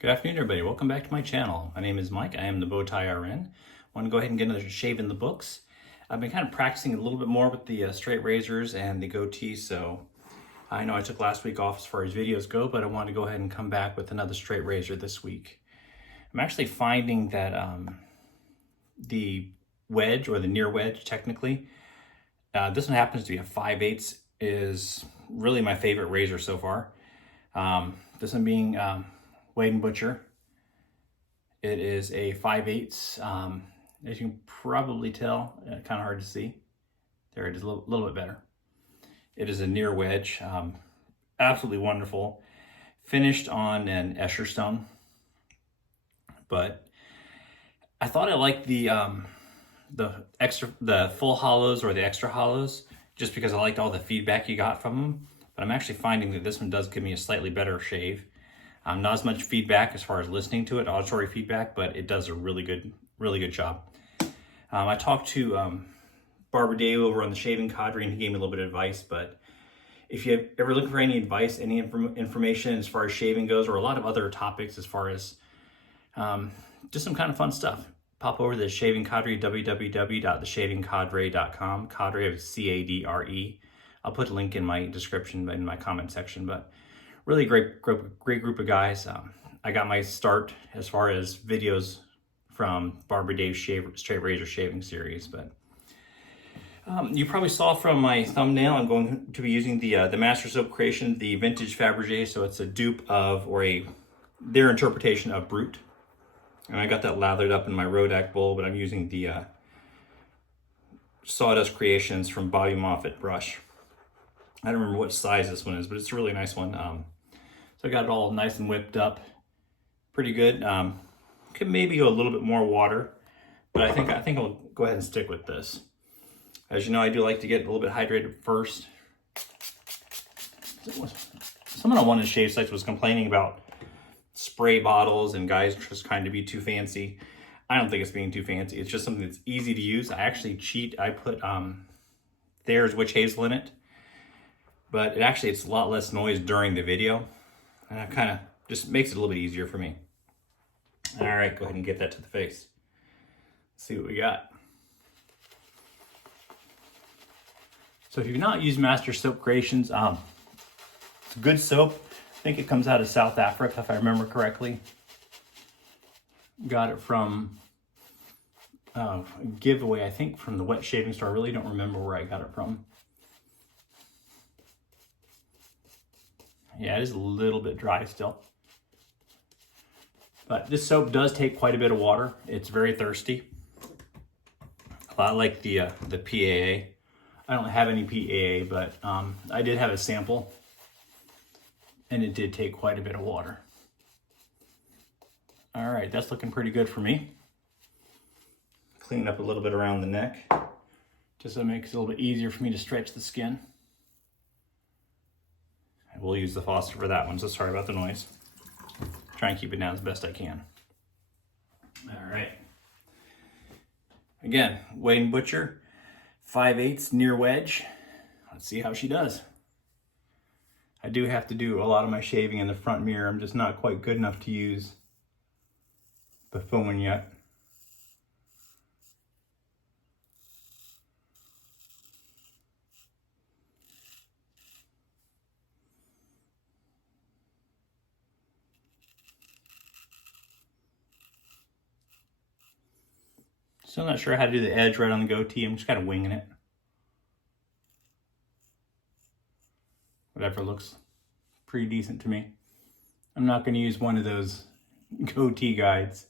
Good afternoon, everybody. Welcome back to my channel. My name is Mike. I am the Bowtie RN. I want to go ahead and get another shave in the books. I've been kind of practicing a little bit more with the straight razors and the goatee, so I know I took last week off as far as videos go, but I want to go ahead and come back with another straight razor this week. I'm actually finding that the wedge, or the near wedge technically, this one happens to be a 5/8, is really my favorite razor so far. This one being Wade & Butcher. It is a 5/8. As you can probably tell, kind of hard to see. There it is, a little bit better. It is a near wedge. Absolutely wonderful. Finished on an Escher stone. But I thought I liked the full hollows or the extra hollows, just because I liked all the feedback you got from them. But I'm actually finding that this one does give me a slightly better shave. Not as much feedback as far as listening to it, auditory feedback, but it does a really good job. I talked to Barber Dave over on the shaving cadre, and he gave me a little bit of advice. But if you ever looking for any advice, any information as far as shaving goes, or a lot of other topics as far as just some kind of fun stuff, pop over to the Shaving Cadre, www.theshavingcadre.com. Cadre is C-A-D-R-E. I'll put a link in my description, in my comment section. But really great group of guys. I got my start as far as videos from Barber Dave's Straight Razor Shaving Series. But you probably saw from my thumbnail, I'm going to be using the Master Soap Creation, the Vintage Fabergé. So it's a dupe of, or their interpretation of Brute. And I got that lathered up in my Rodak bowl, but I'm using the Sawdust Creations from Bobby Moffett brush. I don't remember what size this one is, but it's a really nice one. So I got it all nice and whipped up, pretty good. Could maybe go a little bit more water, but I think I'll go ahead and stick with this. As you know, I do like to get a little bit hydrated first. Someone on one of the shave sites was complaining about spray bottles and guys just trying to be too fancy. I don't think it's being too fancy. It's just something that's easy to use. I actually cheat. I put Thayer's Witch Hazel in it, but it's a lot less noise during the video. And it kind of just makes it a little bit easier for me. All right, go ahead and get that to the face. Let's see what we got. So if you've not used Master Soap Creations, it's a good soap. I think it comes out of South Africa, if I remember correctly. Got it from a giveaway, I think, from the Wet Shaving Store. I really don't remember where I got it from. Yeah, it is a little bit dry still. But this soap does take quite a bit of water. It's very thirsty. A lot like the PAA. I don't have any PAA, but I did have a sample, and it did take quite a bit of water. All right, that's looking pretty good for me. Clean up a little bit around the neck, just so it makes it a little bit easier for me to stretch the skin. We'll use the faucet for that one, so sorry about the noise. Try and keep it down as best I can. All right. Again, Wade & Butcher, 5/8 near wedge. Let's see how she does. I do have to do a lot of my shaving in the front mirror. I'm just not quite good enough to use the phone yet. Still not sure how to do the edge right on the goatee. I'm just kind of winging it. Whatever looks pretty decent to me. I'm not going to use one of those goatee guides.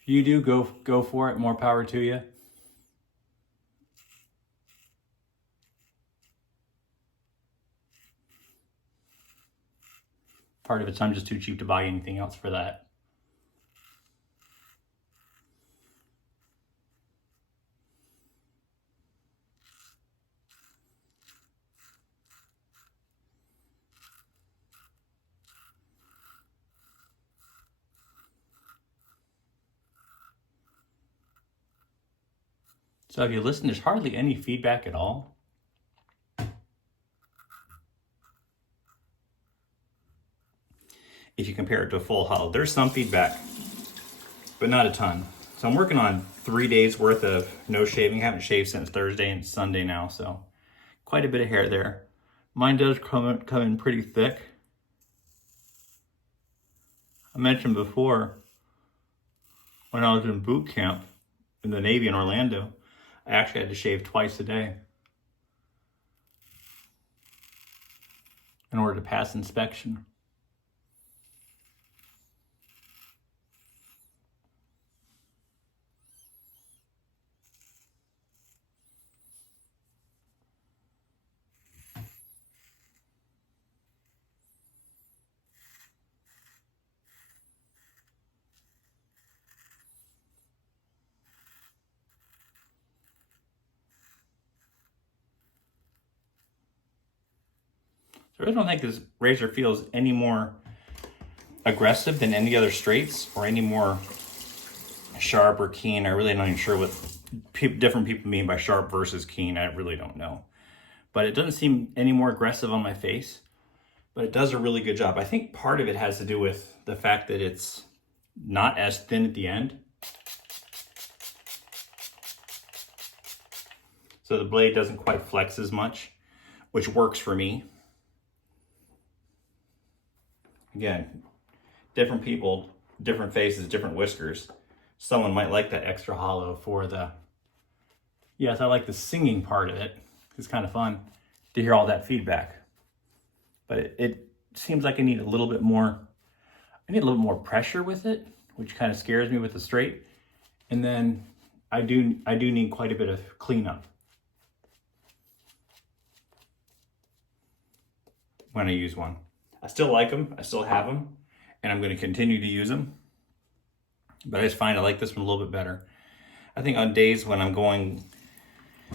If you do, go for it. More power to you. Part of it's I'm just too cheap to buy anything else for that. So if you listen, there's hardly any feedback at all. if you compare it to a full hollow. There's some feedback, but not a ton. So I'm working on 3 days worth of no shaving. I haven't shaved since Thursday and Sunday now, so quite a bit of hair there. Mine does come in pretty thick. I mentioned before, when I was in boot camp in the Navy in Orlando, I actually had to shave twice a day in order to pass inspection. I really don't think this razor feels any more aggressive than any other straights or any more sharp or keen. I really not even sure what different people mean by sharp versus keen. I really don't know. But it doesn't seem any more aggressive on my face, but it does a really good job. I think part of it has to do with the fact that it's not as thin at the end. So the blade doesn't quite flex as much, which works for me. Again, different people, different faces, different whiskers. Someone might like that extra hollow for the, yes, I like the singing part of it. It's kind of fun to hear all that feedback. But it seems like I need a little bit more, pressure with it, which kind of scares me with the straight. And then I do need quite a bit of cleanup when I use one. I still like them, I still have them, and I'm going to continue to use them. But I just find I like this one a little bit better. I think on days when I'm going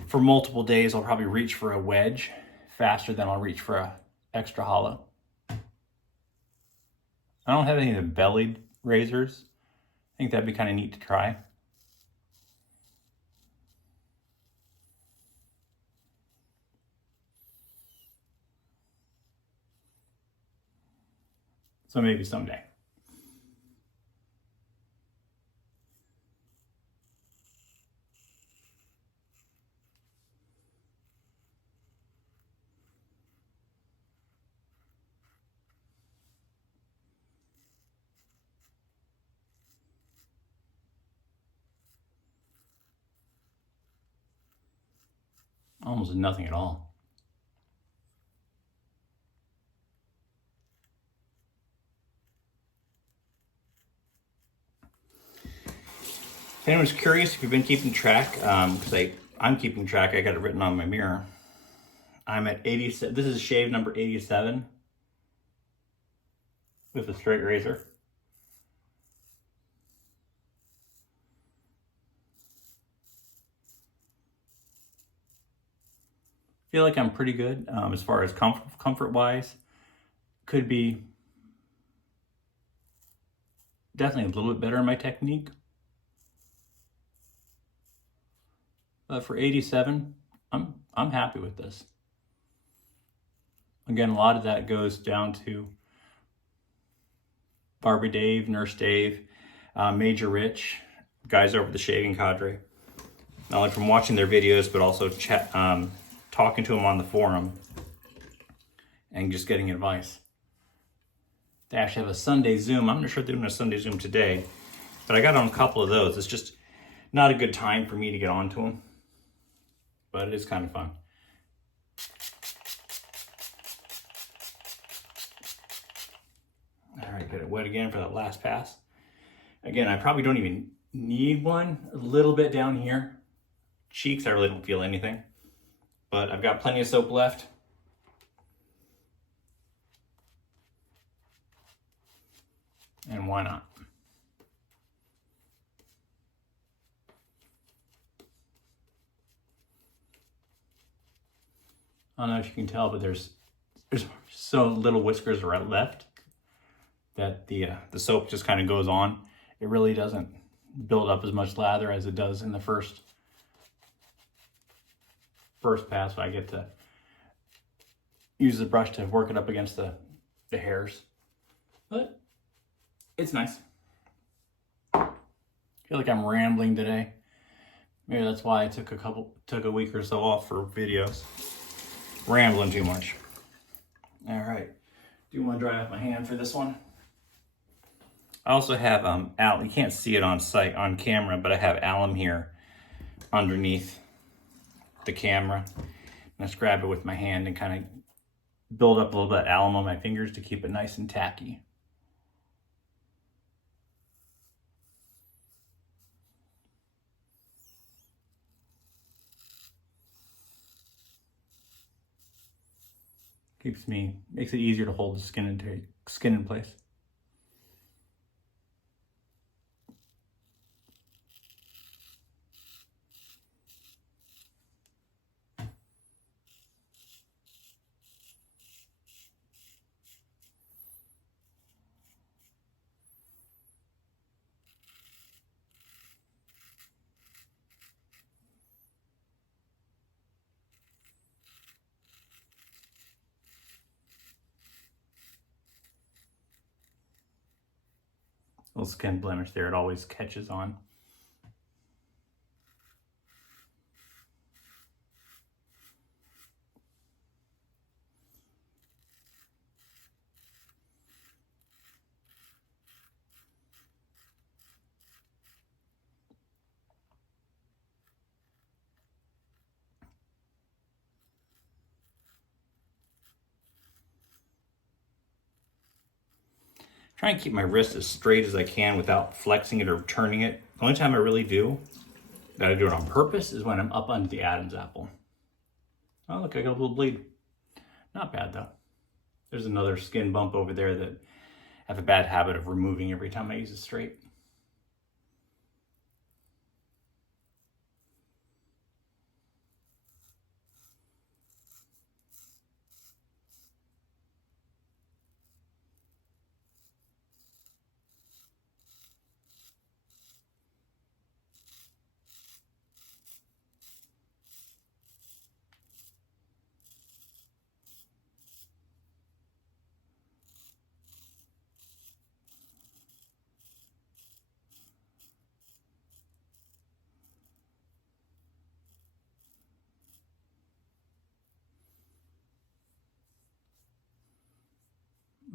for multiple days, I'll probably reach for a wedge faster than I'll reach for a extra hollow. I don't have any of the bellied razors. I think that'd be kind of neat to try. So maybe someday. Almost nothing at all. If anyone's curious, if you've been keeping track, because I'm keeping track, I got it written on my mirror. I'm at 87. This is shave number 87 with a straight razor. Feel like I'm pretty good as far as comfort wise. Could be definitely a little bit better in my technique. But for 87, I'm happy with this. Again, a lot of that goes down to Barbie Dave, Nurse Dave, Major Rich, guys over the shaving cadre. Not only from watching their videos, but also talking to them on the forum and just getting advice. They actually have a Sunday Zoom. I'm not sure if they're doing a Sunday Zoom today, but I got on a couple of those. It's just not a good time for me to get onto them, but it is kind of fun. All right, get it wet again for that last pass. Again, I probably don't even need one. A little bit down here. Cheeks, I really don't feel anything, but I've got plenty of soap left. And why not? I don't know if you can tell, but there's so little whiskers left that the soap just kind of goes on. It really doesn't build up as much lather as it does in the first pass. I get to use the brush to work it up against the hairs. But It's nice. I feel like I'm rambling today. Maybe that's why I took a week or so off for videos. Rambling too much. All right. Do you want to dry off my hand for this one? I also have you can't see it on camera, but I have alum here underneath the camera. I just grab it with my hand and kind of build up a little bit of alum on my fingers to keep it nice and tacky. Makes it easier to hold the skin in place. Little skin blemish there, it always catches on. Try and keep my wrist as straight as I can without flexing it or turning it. The only time I really do that I do it on purpose is when I'm up under the Adam's apple. Oh, look, I got a little bleed. Not bad though. There's another skin bump over there that I have a bad habit of removing every time I use it straight.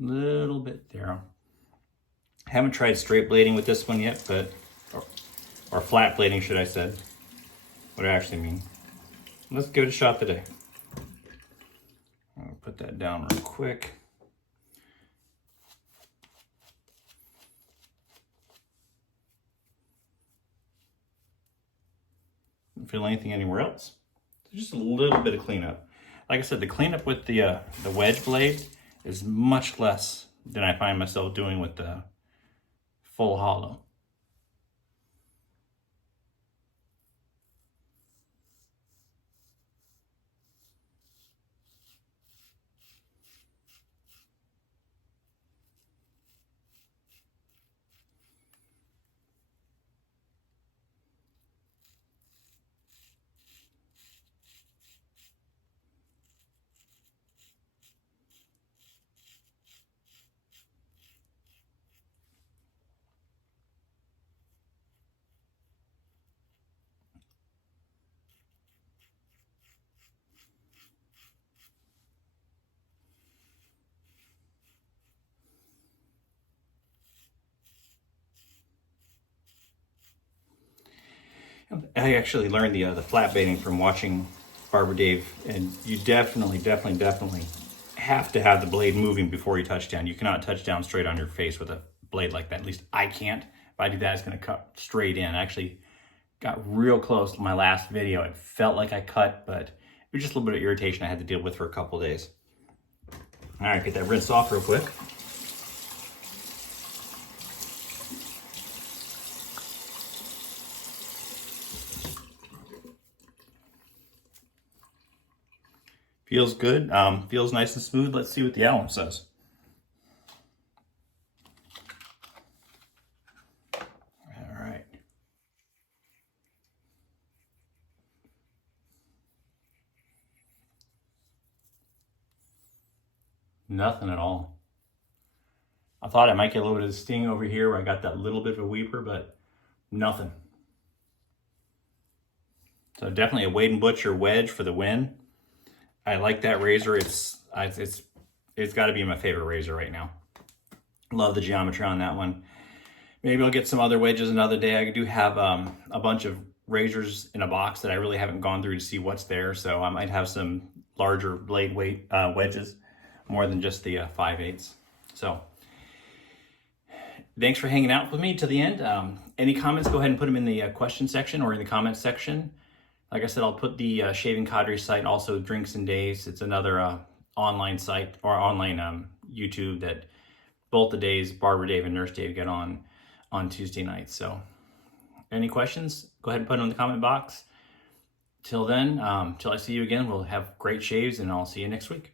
Little bit there. I haven't tried straight blading with this one yet, or flat blading, should I say. What I actually mean. Let's give it a shot today. I'll put that down real quick. Don't feel anything anywhere else. Just a little bit of cleanup. Like I said, the cleanup with the wedge blade is much less than I find myself doing with the full hollow. I actually learned the flat baiting from watching Barber Dave, and you definitely have to have the blade moving before you touch down. You cannot touch down straight on your face with a blade like that. At least I can't. If I do that, it's going to cut straight in. I actually got real close to my last video. It felt like I cut, but it was just a little bit of irritation I had to deal with for a couple of days. All right, get that rinsed off real quick. Feels good, feels nice and smooth. Let's see what the alum says. All right. Nothing at all. I thought I might get a little bit of sting over here where I got that little bit of a weeper, but nothing. So definitely a Wade & Butcher wedge for the win. I like that razor. It's got to be my favorite razor right now. Love the geometry on that one. Maybe I'll get some other wedges another day. I do have a bunch of razors in a box that I really haven't gone through to see what's there. So I might have some larger blade weight wedges, more than just the 5/8. So thanks for hanging out with me to the end. Any comments, go ahead and put them in the question section or in the comments section. Like I said, I'll put the Shaving Cadre site, also Drinks and Days. It's another online site or online YouTube that both the days, Barber Dave and Nurse Dave, get on Tuesday nights. So any questions, go ahead and put them in the comment box. Till then, till I see you again, we'll have great shaves and I'll see you next week.